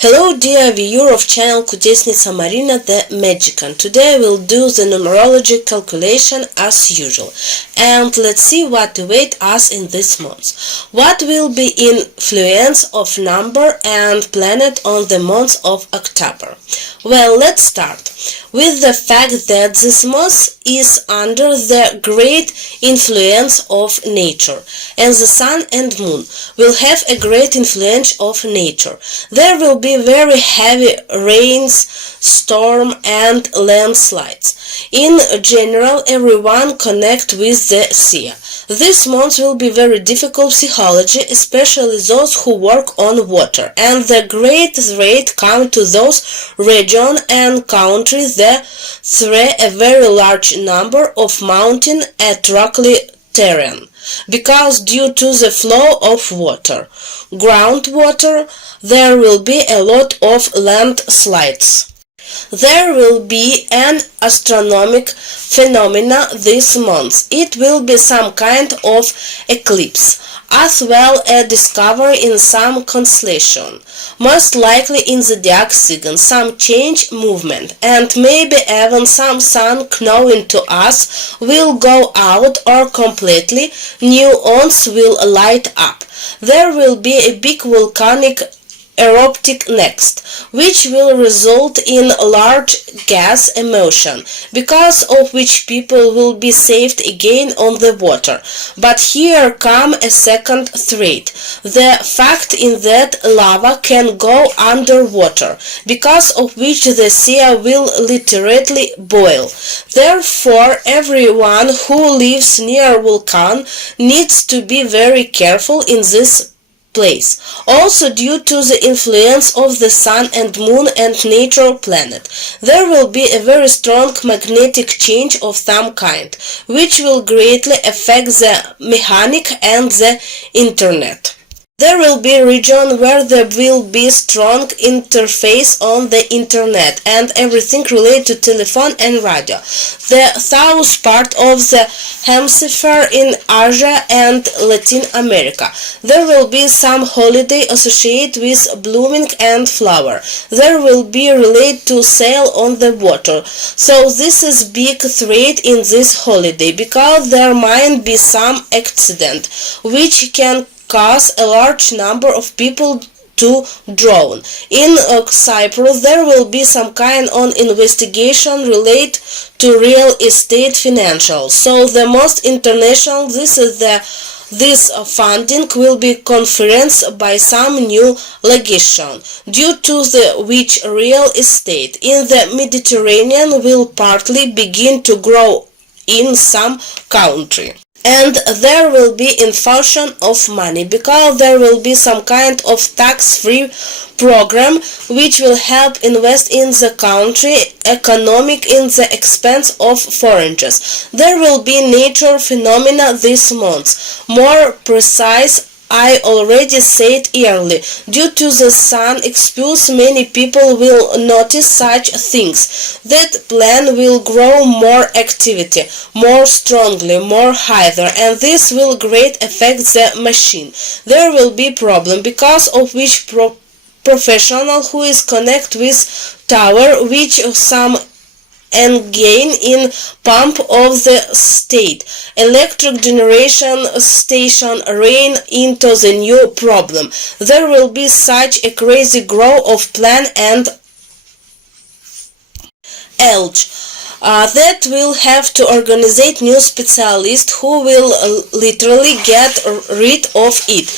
Hello dear viewer of channel Kudesnica Marina the Magician. Today we'll do the numerology calculation as usual. And let's see what awaits us in this month. What will be influence of number and planet on the month of October? Well, let's start with the fact that this month is under the great influence of nature, and the sun and moon will have a great influence of nature. There will be very heavy rains, storm and landslides. In general, everyone connect with the sea. This month will be very difficult psychology, especially those who work on water, and the great threat come to those regions and countries that threat a very large number of mountain and rocky terrain, because due to the flow of water, groundwater, there will be a lot of landslides. There will be an astronomical phenomena this month. It will be some kind of eclipse, as well as discovery in some constellation, most likely in zodiac sign, some change movement, and maybe even some sun knowing to us will go out or completely neons will light up. There will be a big volcanic erupting next, which will result in large gas emission, because of which people will be saved again on the water. But here come a second threat, the fact in that lava can go underwater, because of which the sea will literally boil. Therefore, everyone who lives near volcano needs to be very careful in this place. Also, due to the influence of the sun and moon and natural planet, there will be a very strong magnetic change of some kind, which will greatly affect the mechanic and the internet. There will be a region where there will be strong interface on the internet and everything related to telephone and radio. The south part of the hemisphere in Asia and Latin America. There will be some holiday associated with blooming and flower. There will be related to sail on the water. So this is big threat in this holiday, because there might be some accident which can cause a large number of people to drown. In Cyprus, there will be some kind of investigation related to real estate financial. So the most international, this funding will be conference by some new legation, due to which real estate in the Mediterranean will partly begin to grow in some country. And there will be infusion of money, because there will be some kind of tax-free program which will help invest in the country economic in the expense of foreigners. There will be nature phenomena this month. More precise, I already said early, due to the sun expulse, many people will notice such things. That plant will grow more activity, more strongly, more higher, and this will great affect the machine. There will be problem, because of which professional who is connect with tower, which some and gain in pump of the state electric generation station ran into the new problem. There will be such a crazy growth of plant and algae that will have to organize new specialists who will literally get rid of it.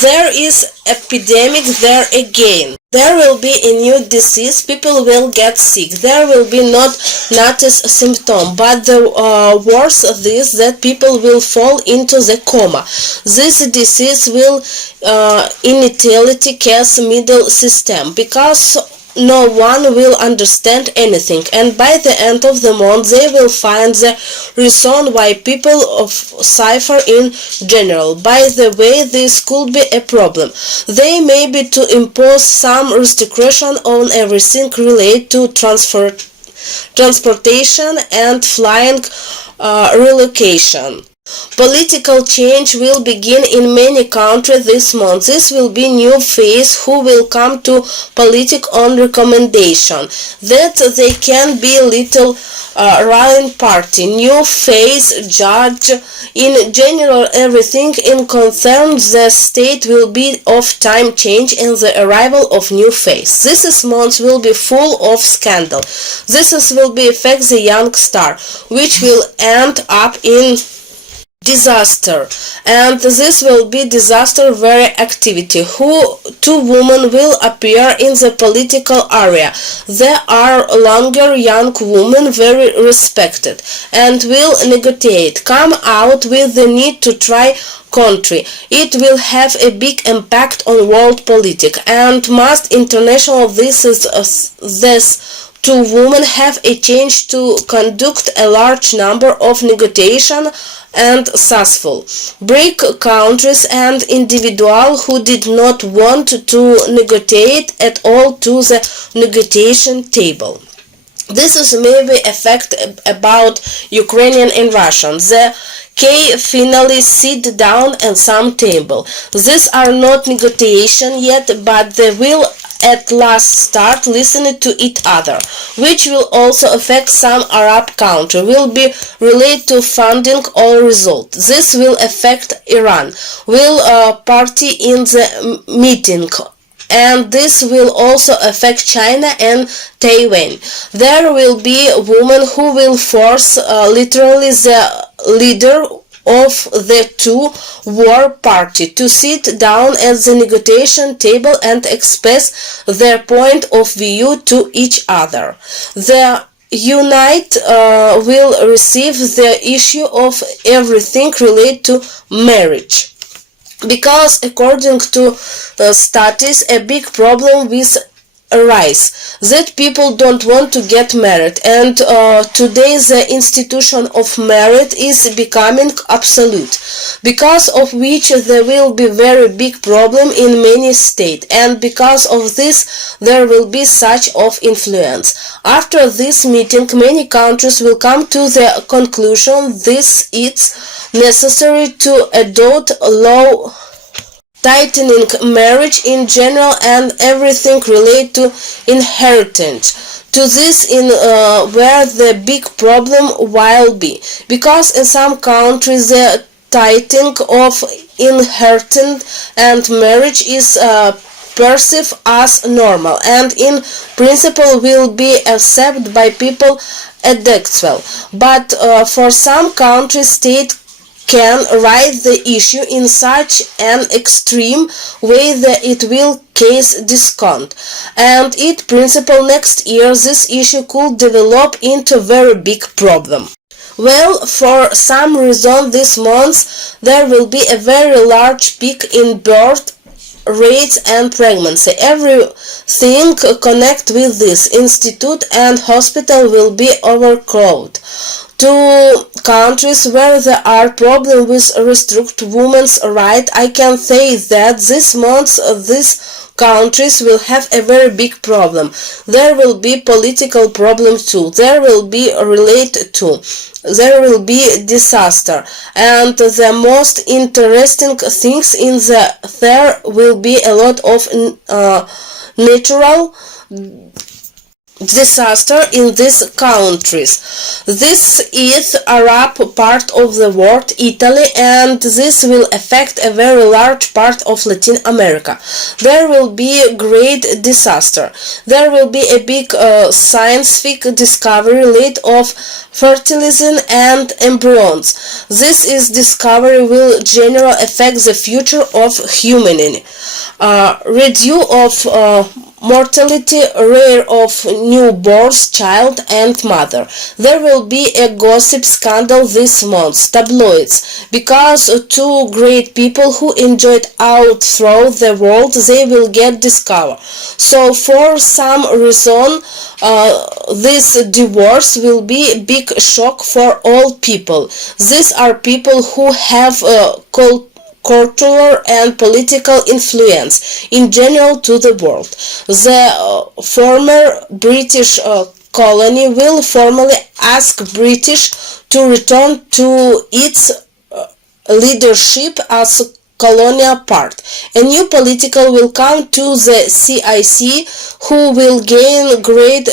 There is epidemic there again. There will be a new disease, people will get sick. There will be not notice symptom, but the worse this, that people will fall into the coma. This disease will initially cause middle system, because no one will understand anything, and by the end of the month they will find the reason why people suffer in general. By the way, this could be a problem. They may be to impose some restriction on everything related to transportation and flying relocation. Political change will begin in many countries this month. This will be new phase who will come to politics on recommendation. That they can be little ruling party. New phase judge. In general, everything in concerns the state will be of time change and the arrival of new phase. This month will be full of scandal. This will be affect the young star, which will end up in disaster, and this will be disaster very activity. Two women will appear in the political area. They are longer young women, very respected, and will negotiate, come out with the need to try country. It will have a big impact on world politics and must international. This two women have a chance to conduct a large number of negotiations and successful. Break countries and individuals who did not want to negotiate at all to the negotiation table. This is maybe effect about Ukrainian and Russian. The K finally sit down at some table. These are not negotiation yet, but they will at last start listening to each other, which will also affect some Arab country, will be related to funding or result. This will affect Iran, will party in the meeting, and this will also affect China and Taiwan. There will be women who will force literally the leader of the two war party to sit down at the negotiation table and express their point of view to each other. The unite will receive the issue of everything related to marriage, because according to studies a big problem with arise that people don't want to get married, and today the institution of marriage is becoming absolute, because of which there will be very big problem in many states, and because of this there will be such of influence. After this meeting many countries will come to the conclusion this is necessary to adopt law tightening marriage in general and everything related to inheritance. To this in where the big problem will be, because in some countries the tightening of inheritance and marriage is perceived as normal and in principle will be accepted by people adequately, but for some countries state can raise the issue in such an extreme way that it will cause discount, and in principle next year this issue could develop into a very big problem. Well, for some reason this month there will be a very large peak in birth rates and pregnancy. Everything connect with this institute and hospital will be overcrowded. To countries where there are problems with restrict women's rights, I can say that this month these countries will have a very big problem. There will be political problems too. There will be related to. There will be disaster, and the most interesting things in there will be a lot of natural disaster in these countries. This is Arab part of the world, Italy, and this will affect a very large part of Latin America. There will be a great disaster. There will be a big scientific discovery related of fertilization and embryons. This is discovery will generally affect the future of humanity. Reduce of mortality rate of newborns, child and mother. There will be a gossip scandal this month, tabloids, because two great people who enjoyed out throughout the world, they will get discovered. So for some reason this divorce will be a big shock for all people. These are people who have cultural and political influence in general to the world. The former British colony will formally ask British to return to its leadership as colonial part. A new political will come to the CIC who will gain great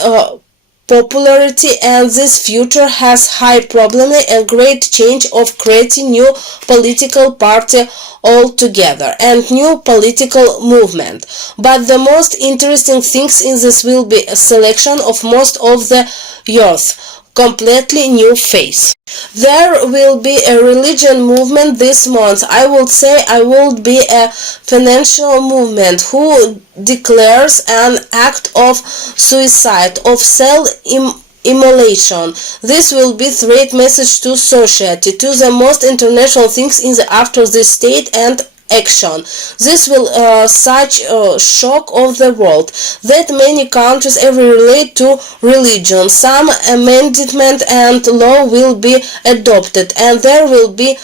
popularity, and this future has high probability and great change of creating new political party altogether and new political movement. But the most interesting things in this will be a selection of most of the youth, completely new face. There will be a religion movement this month. I would say I would be a financial movement who declares an act of suicide, of self-immolation. This will be great message to society, to the most international things in the after this state and action. This will such a shock of the world that many countries ever relate to religion. Some amendment and law will be adopted, and there will be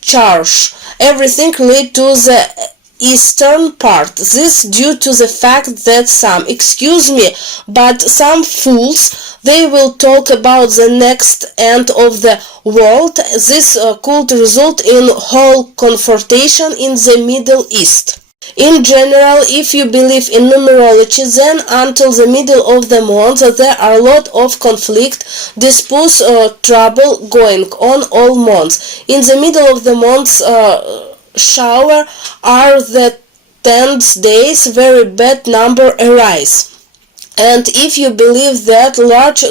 charge. Everything related to the eastern part. This due to the fact that some, excuse me, but some fools, they will talk about the next end of the world. This could result in whole confrontation in the Middle East. In general, if you believe in numerology, then until the middle of the month there are a lot of conflict, disputes, trouble going on all months. In the middle of the month shower are the 10th days very bad number arise. And if you believe that large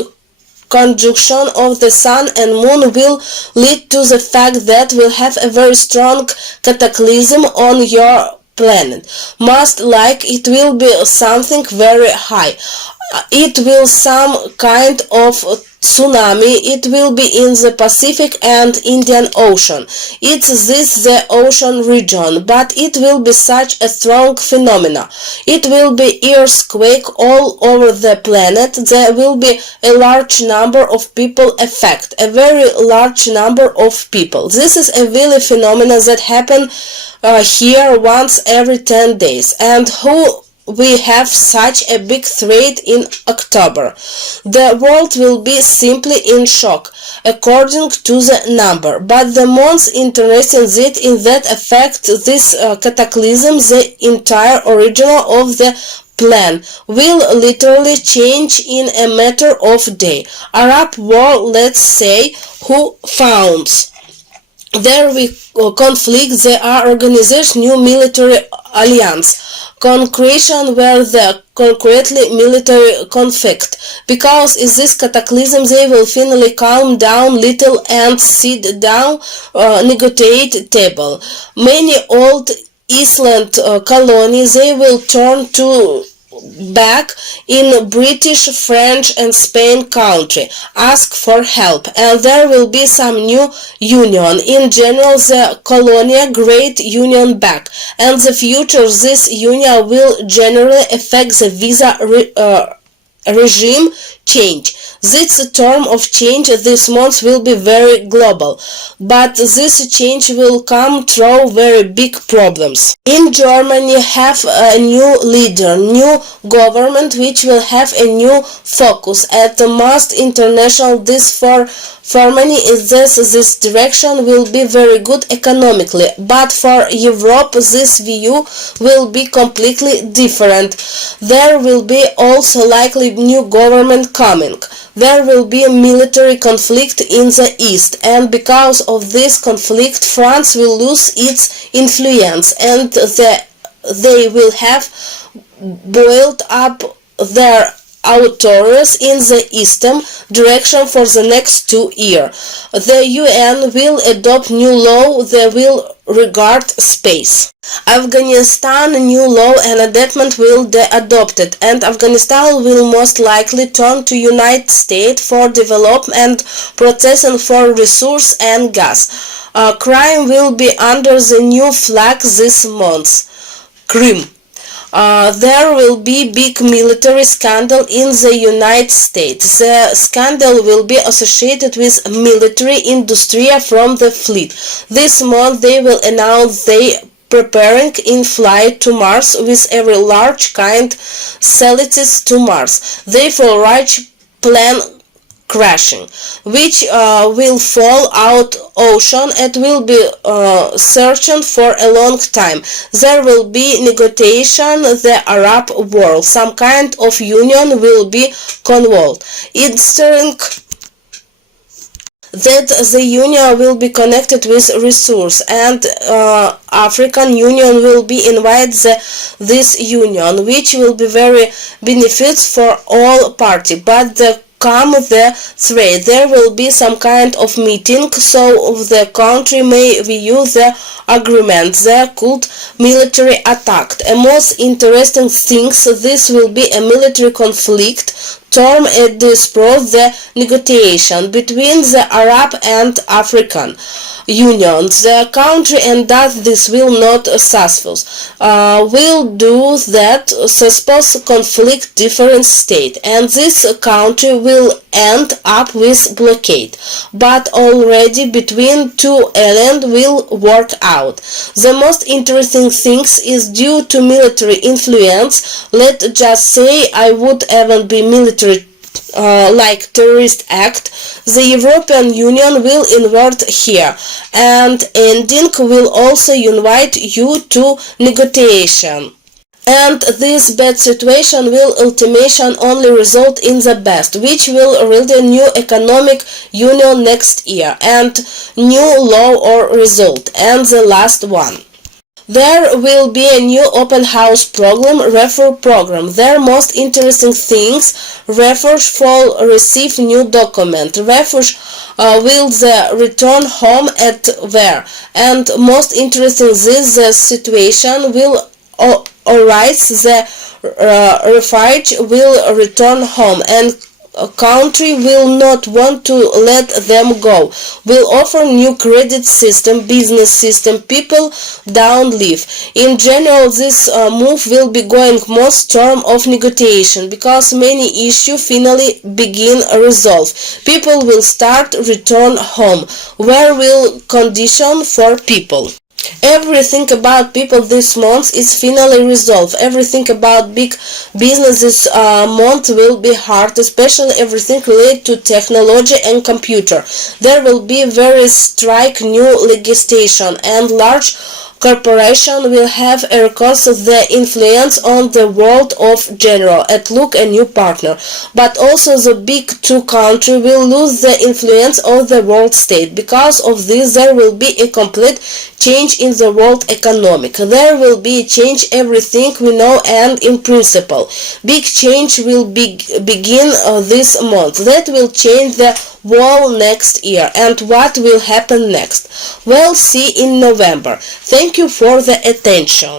conjunction of the sun and moon will lead to the fact that will have a very strong cataclysm on your planet, most like it will be something very high. It will some kind of tsunami. It will be in the Pacific and Indian Ocean. It's this the ocean region, but it will be such a strong phenomena. It will be earthquake all over the planet. There will be a large number of people affected, a very large number of people. This is a really phenomena that happen here once every 10 days, and who we have such a big threat in October. The world will be simply in shock according to the number, but the most interesting that in that effect this cataclysm, the entire original of the plan will literally change in a matter of day. Arab war, let's say, who founds there we conflict, they are organized new military alliance concretion where the concretely military conflict, because in this cataclysm they will finally calm down little and sit down negotiate table. Many old Island colonies they will turn to back in British, French and Spain country, ask for help, and there will be some new union. In general, the colonial great union back, and the future this union will generally affect the visa regime change. This term of change this month will be very global, but this change will come through very big problems. In Germany have a new leader, new government which will have a new focus at the most international. This for Germany is this direction will be very good economically, but for Europe this view will be completely different. There will be also likely new government coming. There will be a military conflict in the east, and because of this conflict France will lose its influence, and they will have built up their authorities in the eastern direction for the next 2 years. The UN will adopt new law that will regard space. Afghanistan new law and adaptment will be adopted, and Afghanistan will most likely turn to United States for development and processing for resource and gas. Crime will be under the new flag this month. Crime. There will be big military scandal in the United States. The scandal will be associated with military industry from the fleet. This month they will announce they preparing in flight to Mars with every large kind satellites to Mars. Therefore, large plan crashing, which will fall out ocean and will be searching for a long time. There will be negotiation the Arab world. Some kind of union will be convolved. Instinct that the union will be connected with resource, and African Union will be invite this union, which will be very benefits for all party. But the come the threat, there will be some kind of meeting, so the country may view the agreement. There could military attack. A most interesting things, this will be a military conflict term at this pro the negotiation between the Arab and African unions. The country and that this will not successful will do that suppose conflict different state, and this country will end up with blockade, but already between two islands will work out. The most interesting things is due to military influence. Let's just say I would even be military like terrorist act, the European Union will invert here, and ending will also invite you to negotiation. And this bad situation will ultimation only result in the best, which will really new economic union next year and new law or result. And the last one. There will be a new open house program, refer program. Their most interesting things, refuge will receive new document. Refuge will the return home at where. And most interesting this the situation will arise, the refuge will return home, and a country will not want to let them go, will offer new credit system, business system, people down live. In general, this move will be going most term of negotiation, because many issues finally begin resolve. People will start return home, where will condition for people. Everything about people this month is finally resolved. Everything about big business this month will be hard, especially everything related to technology and computer. There will be very strict new legislation, and large corporation will have a recourse of their influence on the world of general and look a new partner. But also the big two country will lose the influence of the world state. Because of this, there will be a complete change in the world economic. There will be a change everything we know, and in principle big change will begin this month. That will change the world next year. And what will happen next? We'll see in November. Thank you for the attention.